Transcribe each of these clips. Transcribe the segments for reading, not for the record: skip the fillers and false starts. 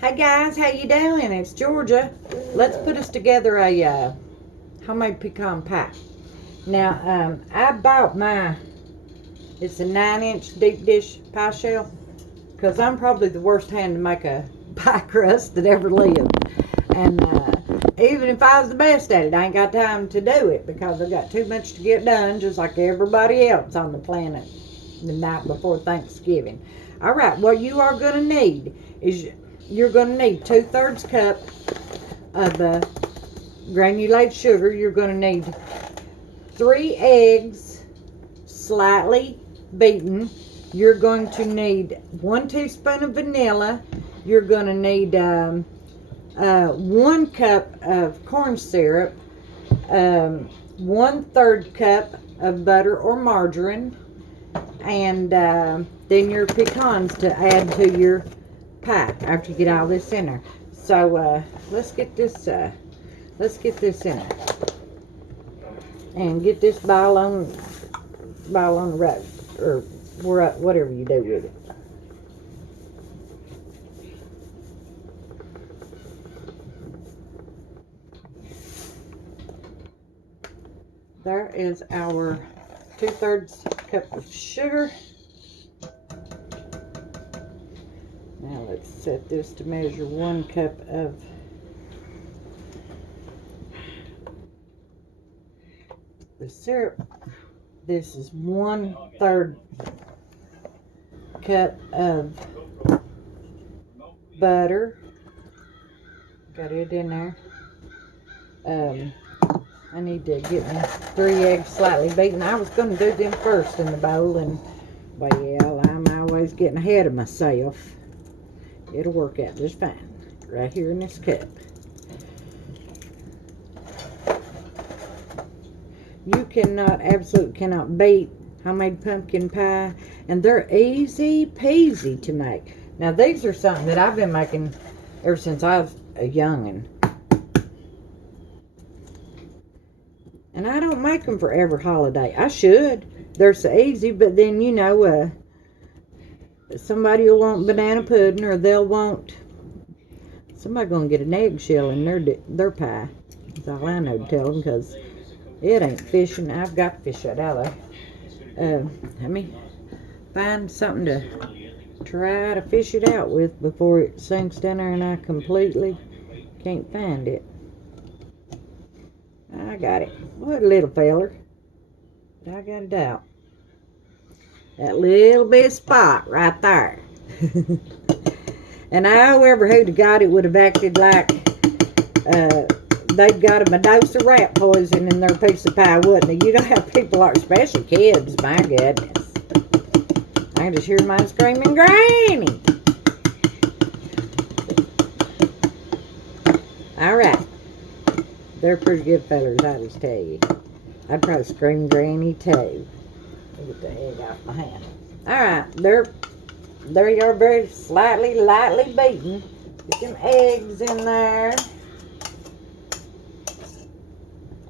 Hey guys, how you doing? It's Georgia. Let's put us together a homemade pecan pie. Now, I bought it's a 9-inch deep dish pie shell, because I'm probably the worst hand to make a pie crust that ever lived. And even if I was the best at it, I ain't got time to do it because I've got too much to get done, just like everybody else on the planet the night before Thanksgiving. All right, what you are going to need is you're going to need 2/3 cup of granulated sugar. You're going to need 3 eggs, slightly beaten. You're going to need 1 teaspoon of vanilla. You're going to need 1 cup of corn syrup, 1/3 cup of butter or margarine, and then your pecans to add to your pie after you get all this in there. So let's get this in there and get this ball on the road, or whatever you do with it. There is our 2/3 cup of sugar. Now let's set this to measure 1 cup of the syrup. This is 1/3 cup of butter. Got it in there. I need to get my 3 eggs slightly beaten. I was going to do them first in the bowl, and well, I'm always getting ahead of myself. It'll work out just fine right here in this cup. You absolutely cannot beat homemade pumpkin pie, and they're easy peasy to make. Now these are something that I've been making ever since I was a youngin'. And I don't make them for every holiday. I should. They're so easy, but then, you know, somebody will want banana pudding, or they'll want, somebody gonna get an eggshell in their pie. That's all I know to tell them, because it ain't fishing. I've got to fish that out there. Let me find something to try to fish it out with before it sinks down there and I completely can't find it. I got it. What a little feller. I got it out. That little bit spot right there. And however who'd got it would have acted like they'd got them a dose of rat poison in their piece of pie, wouldn't they? You don't have people like, especially kids, my goodness. I can just hear mine screaming, Granny! Alright. They're pretty good fellers, I just tell you. I'd probably scream Granny too. Get the egg off my hand. Alright, there you are, very lightly beaten. Get them eggs in there.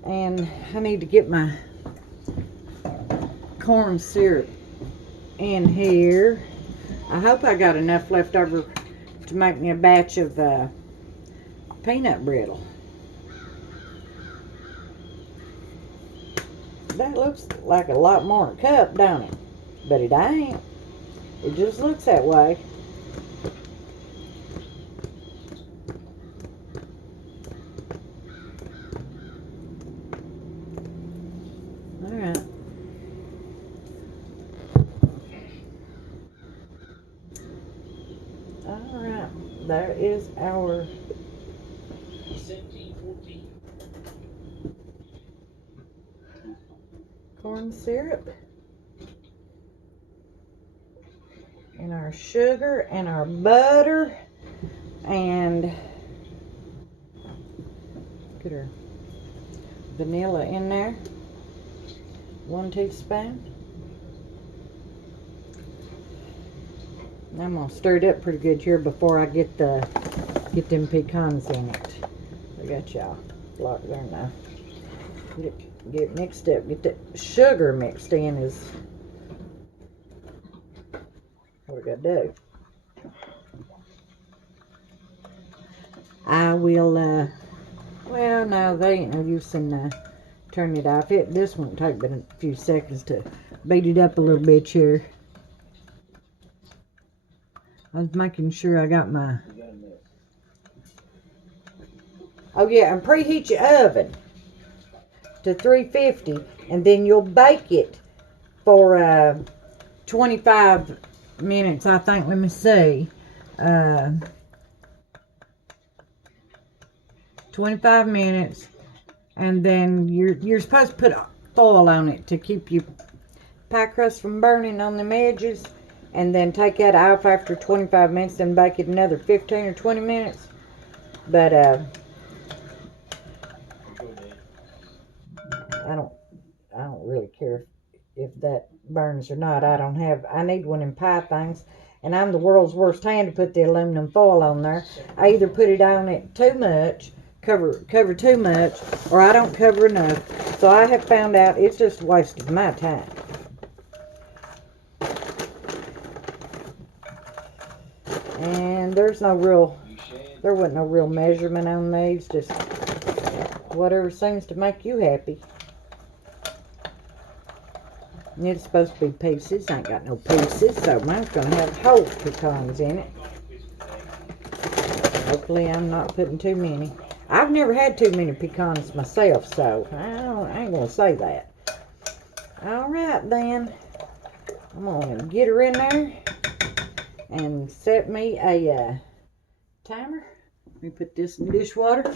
And I need to get my corn syrup in here. I hope I got enough left over to make me a batch of peanut brittle. That looks like a lot more than a cup, don't it? But it ain't. It just looks that way. Alright. Alright. There is our corn syrup, and our sugar, and our butter, and get our vanilla in there. 1 teaspoon. I'm gonna stir it up pretty good here before I get them pecans in it. I got y'all blocked there now. Get it mixed up. Get the sugar mixed in is what I gotta do. I will, well, no, they ain't no use in turning it off. This won't take but a few seconds to beat it up a little bit here. I was making sure I got my... Oh, yeah, and preheat your oven to 350, and then you'll bake it for 25 minutes, I think. Let me see. 25 minutes, and then you're supposed to put foil on it to keep your pie crust from burning on them edges, and then take that off after 25 minutes and bake it another 15 or 20 minutes. But I don't really care if that burns or not. I need one in pie things, and I'm the world's worst hand to put the aluminum foil on there. I either put it on it too much, cover too much, or I don't cover enough. So I have found out it's just a waste of my time. And there wasn't no real measurement on these, just whatever seems to make you happy. And it's supposed to be pieces. I ain't got no pieces, so mine's gonna have whole pecans in it. Hopefully I'm not putting too many. I've never had too many pecans myself, so I ain't gonna say that. Alright then. I'm gonna get her in there and set me a timer. Let me put this in the dishwater.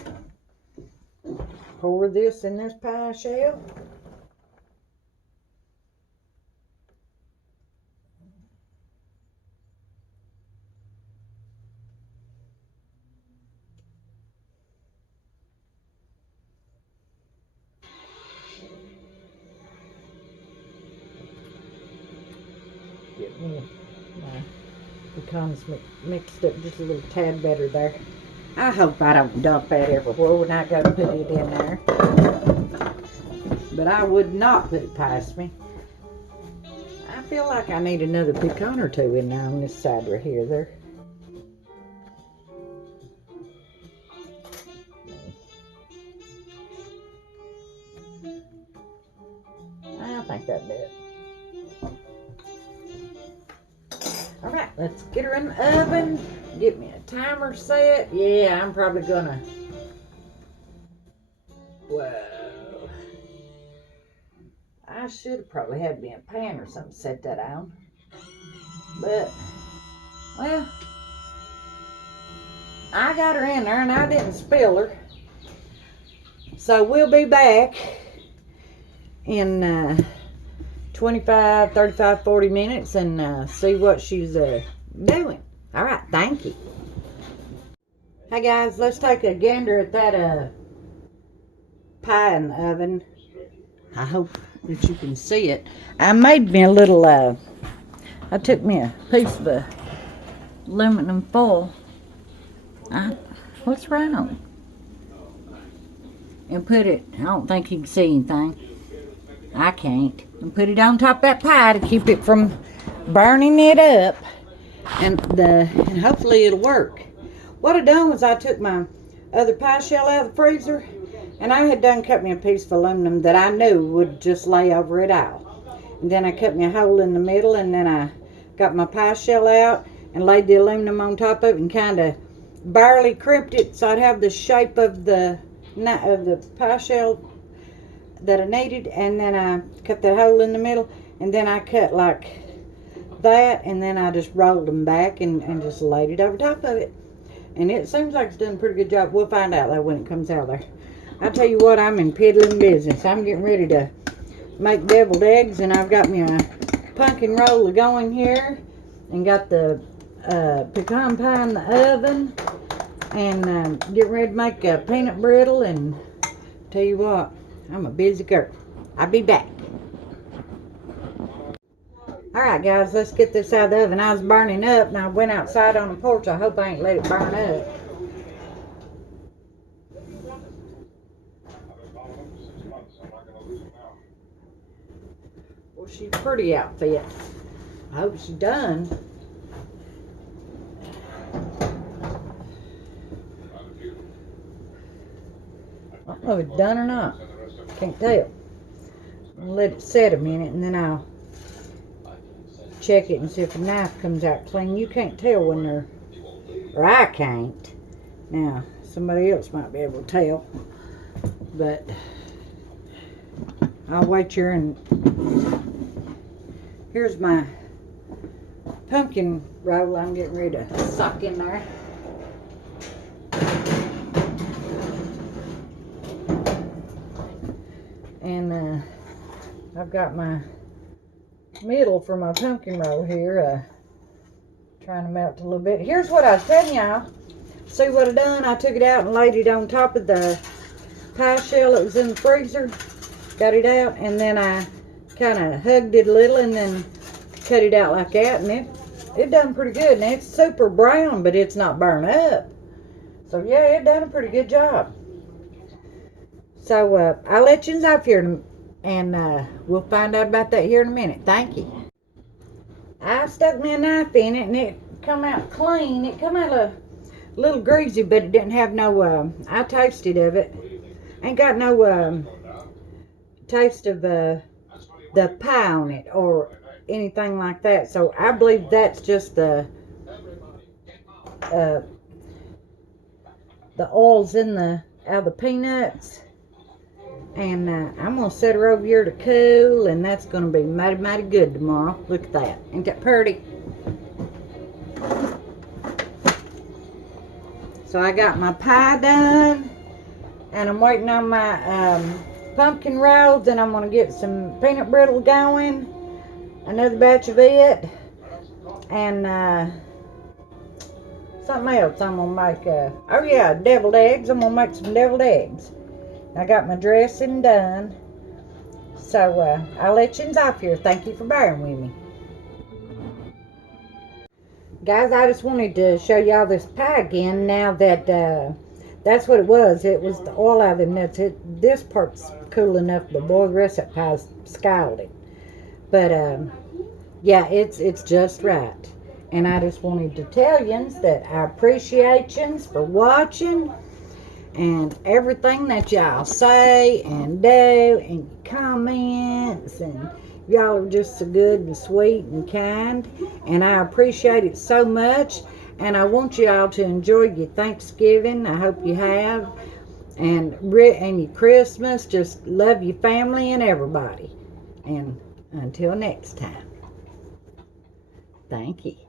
Pour this in this pie shell. Get me my pecans mixed up just a little tad better there. I hope I don't dump that everywhere when I go to put it in there. But I would not put it past me. I feel like I need another pecan or two in there on this side right here. There. I think that'd be it. Alright, let's get her in the oven. Get me a timer set. Yeah, I'm probably gonna... Whoa. I should have probably had me a pan or something to set that on. But, well, I got her in there and I didn't spill her. So we'll be back in 25, 35, 40 minutes and see what she's doing. All right, thank you. Hey guys, let's take a gander at that pie in the oven. I hope that you can see it. I made me a little, I took me a piece of aluminum foil. What's wrong? And put it, I don't think you can see anything. I can't. And put it on top of that pie to keep it from burning it up. And hopefully it'll work. What I done was I took my other pie shell out of the freezer, and I had done cut me a piece of aluminum that I knew would just lay over it all. And then I cut me a hole in the middle, and then I got my pie shell out and laid the aluminum on top of it and kind of barely crimped it so I'd have the shape of the pie shell that I needed. And then I cut that hole in the middle, and then I cut like that, and then I just rolled them back and just laid it over top of it. And it seems like it's done a pretty good job. We'll find out though when it comes out there. I tell you what, I'm in piddling business. I'm getting ready to make deviled eggs, and I've got me a pumpkin roller going here, and got the pecan pie in the oven, and getting ready to make a peanut brittle. And tell you what, I'm a busy girl. I'll be back. Alright guys, let's get this out of the oven. I was burning up and I went outside on the porch. I hope I ain't let it burn up. Well, she's a pretty outfit. I hope she's done. don't know if it's done or not. Can't tell. I'll let it set a minute and then I'll check it and see if the knife comes out clean. You can't tell when they're, or I can't. Now, somebody else might be able to tell. But I'll wait here and here's my pumpkin roll I'm getting ready to sock in there. And I've got my middle for my pumpkin roll here, trying to melt a little bit. Here's what I was telling y'all. See what I done? I took it out and laid it on top of the pie shell that was in the freezer. Got it out, and then I kind of hugged it a little and then cut it out like that, and it done pretty good. And it's super brown, but it's not burned up. So yeah, it done a pretty good job. So I'll let you off here, and we'll find out about that here in a minute. Thank you. I stuck me a knife in it, and it come out clean. It come out a little greasy, but it didn't have no, I tasted of it. Ain't got no taste of the pie on it or anything like that. So I believe that's just the oils in out of the peanuts. And I'm going to set her over here to cool, and that's going to be mighty, mighty good tomorrow. Look at that. Ain't that pretty? So I got my pie done, and I'm waiting on my pumpkin rolls, and I'm going to get some peanut brittle going, another batch of it, and something else I'm going to make. Oh yeah, deviled eggs. I'm going to make some deviled eggs. I got my dressing done. So I'll let you off here. Thank you for bearing with me. Guys, I just wanted to show y'all this pie again now that that's what it was. It was the oil out of the nuts. This part's cool enough, but boy, the rest of that pie's scalding. But yeah, it's just right. And I just wanted to tell yous that I appreciate yous for watching. And everything that y'all say and do, and your comments, and y'all are just so good and sweet and kind, and I appreciate it so much. And I want y'all to enjoy your Thanksgiving. I hope you have, and your Christmas. Just love your family and everybody. And until next time, thank you.